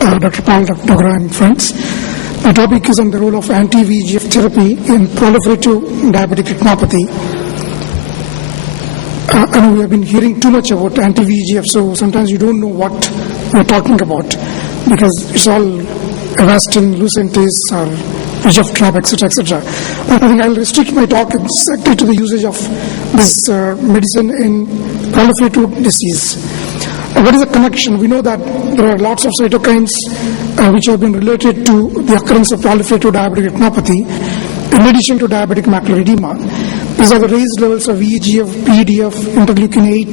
Dr. Paul, Dr. Dogra and friends. The topic is on the role of anti-VEGF therapy in proliferative diabetic retinopathy. I know we have been hearing too much about anti-VEGF, so sometimes you don't know what we're talking about because it's all Avastin, Lucentis, or VEGF trap, etc., etc. I think I'll restrict my talk exactly to the usage of this medicine in proliferative disease. What is the connection? We know that there are lots of cytokines which have been related to the occurrence of proliferative diabetic retinopathy, in addition to diabetic macular edema. These are the raised levels of VEGF, PDF, interleukin 8,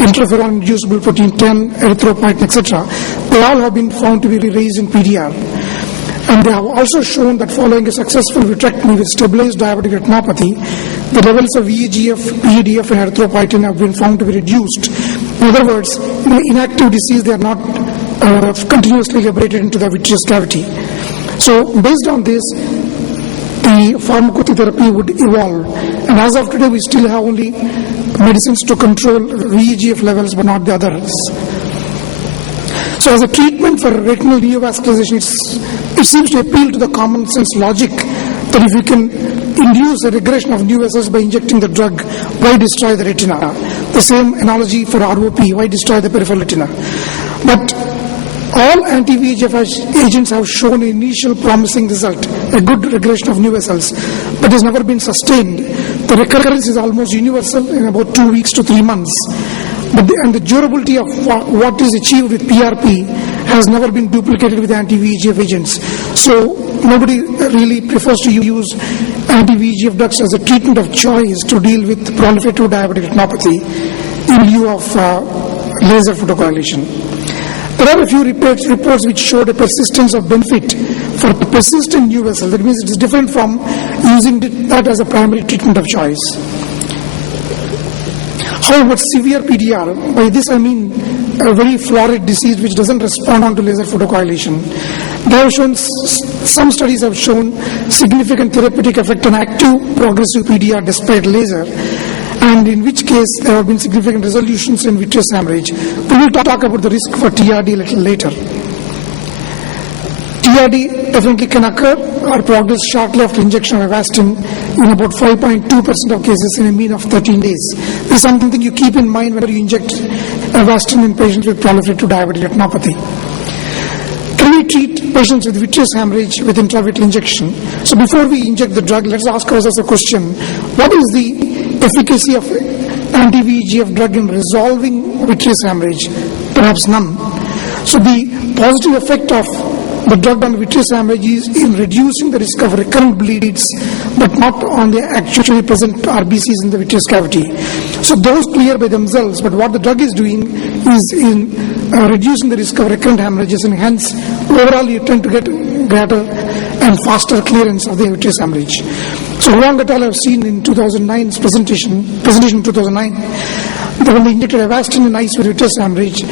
interferon-inducible protein 10, erythropoietin, etc. They all have been found to be raised in PDR. And they have also shown that following a successful vitrectomy with stabilized diabetic retinopathy, the levels of VEGF, PDF, and erythropoietin have been found to be reduced. In other words, in an inactive disease, they are not continuously liberated into the vitreous cavity. So, based on this, the pharmacotherapy would evolve. And as of today, we still have only medicines to control VEGF levels, but not the others. So, as a treatment for retinal neovascularization, it seems to appeal to the common sense logic that if we can induce a regression of new vessels by injecting the drug, why destroy the retina? The same analogy for ROP, why destroy the peripheral retina? But all anti-VEGF agents have shown an initial promising result, a good regression of new vessels, but has never been sustained. The recurrence is almost universal in about 2 weeks to 3 months. And the durability of what is achieved with PRP has never been duplicated with anti-VEGF agents. So nobody really prefers to use anti-VEGF drugs as a treatment of choice to deal with proliferative diabetic retinopathy in lieu of laser photocoagulation. There are a few reports which showed a persistence of benefit for persistent new vessels. That means it is different from using that as a primary treatment of choice. However, severe PDR, by this I mean a very florid disease which doesn't respond on to laser photocoagulation. They have shown, some studies have shown significant therapeutic effect on active progressive PDR despite laser, and in which case there have been significant resolutions in vitreous hemorrhage. We will talk about the risk for TRD a little later. TRD definitely can occur or progress shortly after injection of Avastin in about 5.2% of cases in a mean of 13 days. This is something you keep in mind whenever you inject Avastin in patients with proliferative diabetic retinopathy. Can we treat patients with vitreous hemorrhage with intravitreal injection? So before we inject the drug, let's ask ourselves a question. What is the efficacy of anti-VEGF drug in resolving vitreous hemorrhage? Perhaps none. So the positive effect of the drug on vitreous hemorrhage is in reducing the risk of recurrent bleeds, but not on the actually present RBCs in the vitreous cavity. So those clear by themselves, but what the drug is doing is in reducing the risk of recurrent hemorrhages, and hence overall you tend to get greater and faster clearance of the vitreous hemorrhage. So Huang et al. Have seen in 2009's presentation in 2009, that when they injected Avastin in eyes with vitreous hemorrhage,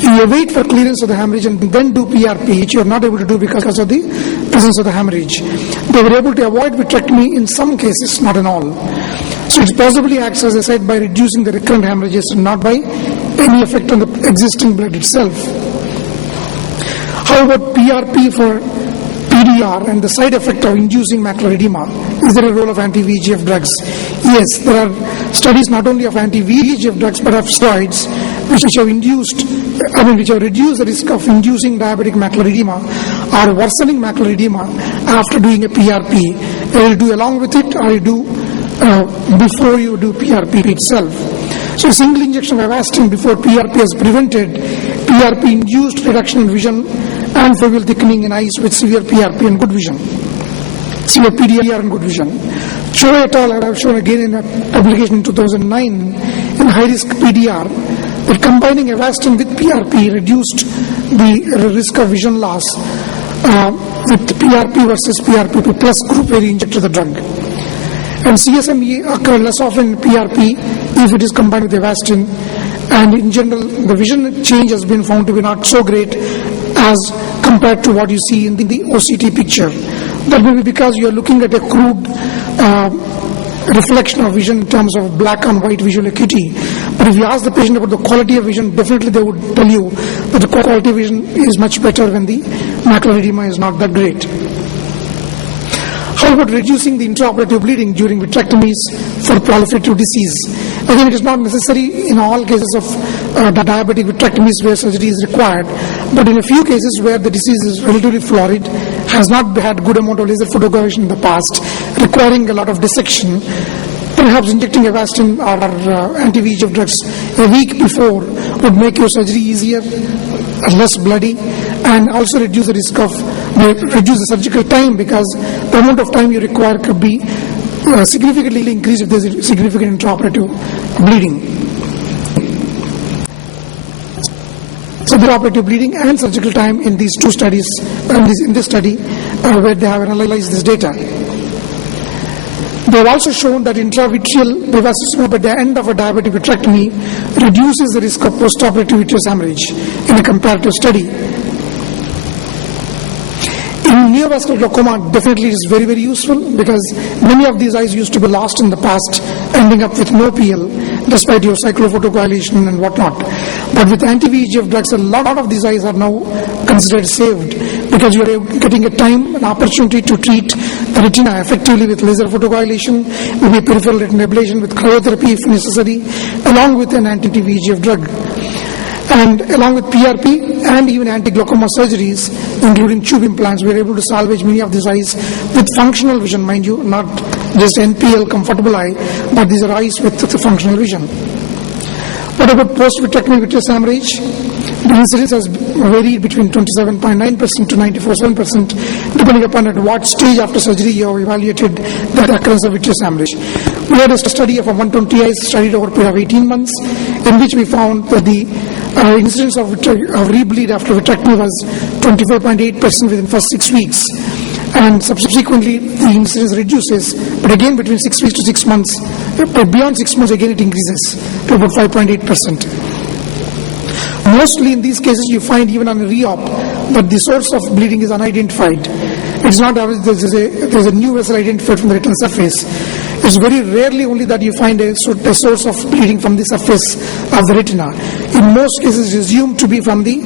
you wait for clearance of the hemorrhage and then do PRP, which you are not able to do because of the presence of the hemorrhage. They were able to avoid vitrectomy in some cases, not in all. So it possibly acts, as I said, by reducing the recurrent hemorrhages and not by any effect on the existing blood itself. How about PRP for PDR and the side effect of inducing macular edema? Is there a role of anti-VEGF drugs? Yes, there are studies not only of anti-VEGF drugs but of steroids which have reduced the risk of inducing diabetic macular edema or worsening macular edema after doing a PRP. Either you do along with it or you do before you do PRP itself. So a single injection of Avastin before PRP has prevented PRP-induced reduction in vision and foveal thickening in eyes with severe PRP and good vision. Severe PDR and good vision. Cho et al. Have shown again in a publication in 2009 in high-risk PDR that combining Avastin with PRP reduced the risk of vision loss with PRP versus PRP plus group where you injected the drug. And CSME occur less often in PRP if it is combined with Avastin, and in general the vision change has been found to be not so great as compared to what you see in the OCT picture. That may be because you are looking at a crude reflection of vision in terms of black and white visual acuity. But if you ask the patient about the quality of vision, definitely they would tell you that the quality of vision is much better when the macular edema is not that great. How about reducing the intraoperative bleeding during vitrectomies for proliferative disease? Again, it is not necessary in all cases of diabetic vitrectomies where surgery is required, but in a few cases where the disease is relatively florid, has not had good amount of laser photocoagulation in the past, requiring a lot of dissection, perhaps injecting Avastin or anti-VEGF drugs a week before would make your surgery easier, less bloody, and also reduce the risk of, reduce the surgical time, because the amount of time you require could be significantly increased if there is significant intraoperative bleeding. So the operative bleeding and surgical time in these two studies, in this study, where they have analyzed this data. They have also shown that intravitreal bevacizumab at the end of a diabetic vitrectomy reduces the risk of postoperative vitreous hemorrhage in a comparative study. In neovascular glaucoma, definitely it is very, very useful, because many of these eyes used to be lost in the past, ending up with no PL, despite your cyclophotocoagulation and whatnot. But with anti-VEGF drugs, a lot of these eyes are now considered saved, because you are getting a time, an opportunity to treat the retina effectively with laser photocoagulation, maybe peripheral retinal ablation with cryotherapy if necessary, along with an anti-VEGF drug. And along with PRP and even anti-glaucoma surgeries, including tube implants, we are able to salvage many of these eyes with functional vision, mind you, not just NPL, comfortable eye, but these are eyes with functional vision. What about post-vitrectomy vitreous hemorrhage? The incidence has varied between 27.9% to 94.7%, depending upon at what stage after surgery you have evaluated the occurrence of vitreous hemorrhage. We had a study of 120 eyes studied over a period of 18 months, in which we found that the incidence of rebleed after vitrectomy was 24.8% within the first 6 weeks. And subsequently, the incidence reduces, but again between 6 weeks to 6 months, but beyond 6 months again it increases to about 5.8%. Mostly in these cases you find even on a re-op, but the source of bleeding is unidentified. It's not there's a new vessel identified from the retinal surface. It's very rarely only that you find a source of bleeding from the surface of the retina. In most cases, it's assumed to be from the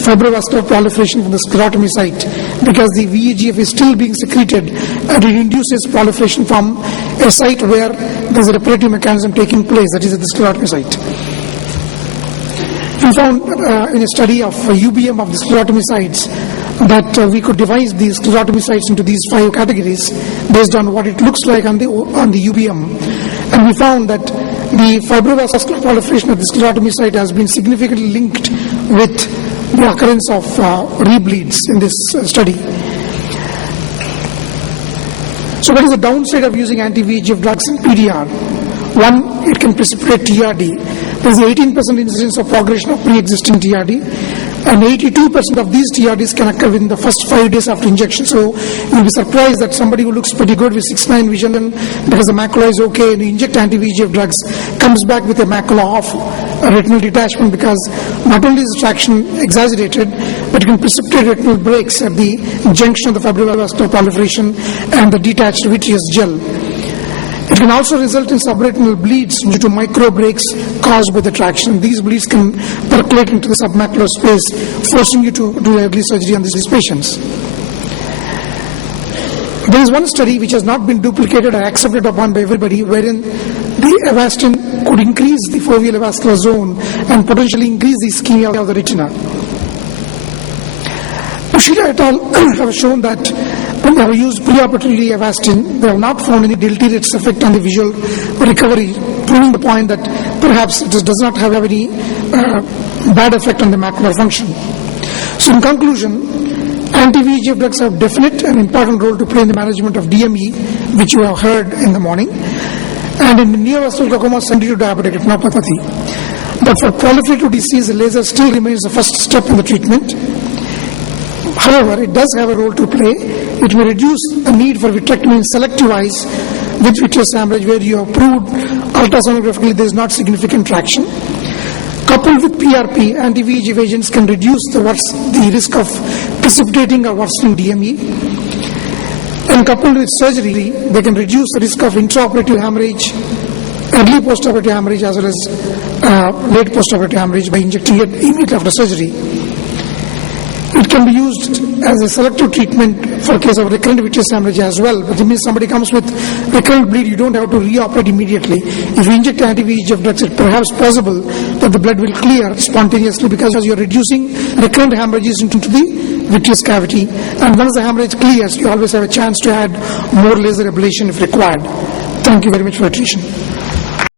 fibrovascular proliferation from the sclerotomy site, because the VEGF is still being secreted and it induces proliferation from a site where there's a reparative mechanism taking place, that is at the sclerotomy site. We found in a study of UBM of the sclerotomy sites that we could divide these sclerotomy sites into these 5 categories based on what it looks like on the UBM. And we found that the fibrovascular proliferation of the sclerotomy site has been significantly linked with the occurrence of rebleeds in this study. So what is the downside of using anti-VEGF drugs in PDR? One, it can precipitate TRD. There is 18% incidence of progression of pre-existing TRD, and 82% of these TRDs can occur within the first 5 days after injection. So you'll be surprised that somebody who looks pretty good with 6/9 vision, because the macula is okay, and you inject anti-VEGF drugs, comes back with a macula off, a retinal detachment, because not only is the traction exaggerated, but it can precipitate retinal breaks at the junction of the fibrovascular proliferation and the detached vitreous gel. It can also result in subretinal bleeds due to micro breaks caused by the traction. These bleeds can percolate into the submacular space, forcing you to do early surgery on these patients. There is one study which has not been duplicated or accepted upon by everybody, wherein the Avastin could increase the foveal avascular zone and potentially increase the ischemia of the retina. Ushida et al. Have shown that when they have used preoperatively Avastin, they have not found any deleterious effect on the visual recovery, proving the point that perhaps it does not have any bad effect on the macular function. So in conclusion, anti-VEGF drugs have definite and important role to play in the management of DME, which you have heard in the morning, and in neovascular glaucoma secondary to diabetic retinopathy. But for proliferative disease, the laser still remains the first step in the treatment. However, it does have a role to play. It may reduce the need for vitrectomy in selective eyes with vitreous hemorrhage, where you have proved ultrasonographically there is not significant traction. Coupled with PRP, anti-VEGF agents can reduce the risk of precipitating or worsening DME. And coupled with surgery, they can reduce the risk of intraoperative hemorrhage, early postoperative hemorrhage, as well as late postoperative hemorrhage by injecting it immediately after surgery. It can be used as a selective treatment for case of recurrent vitreous hemorrhage as well. But it means somebody comes with recurrent bleed, you don't have to reoperate immediately. If you inject anti-VEGF drugs, it's perhaps possible that the blood will clear spontaneously because you're reducing recurrent hemorrhages into the vitreous cavity. And once the hemorrhage clears, you always have a chance to add more laser ablation if required. Thank you very much for your attention.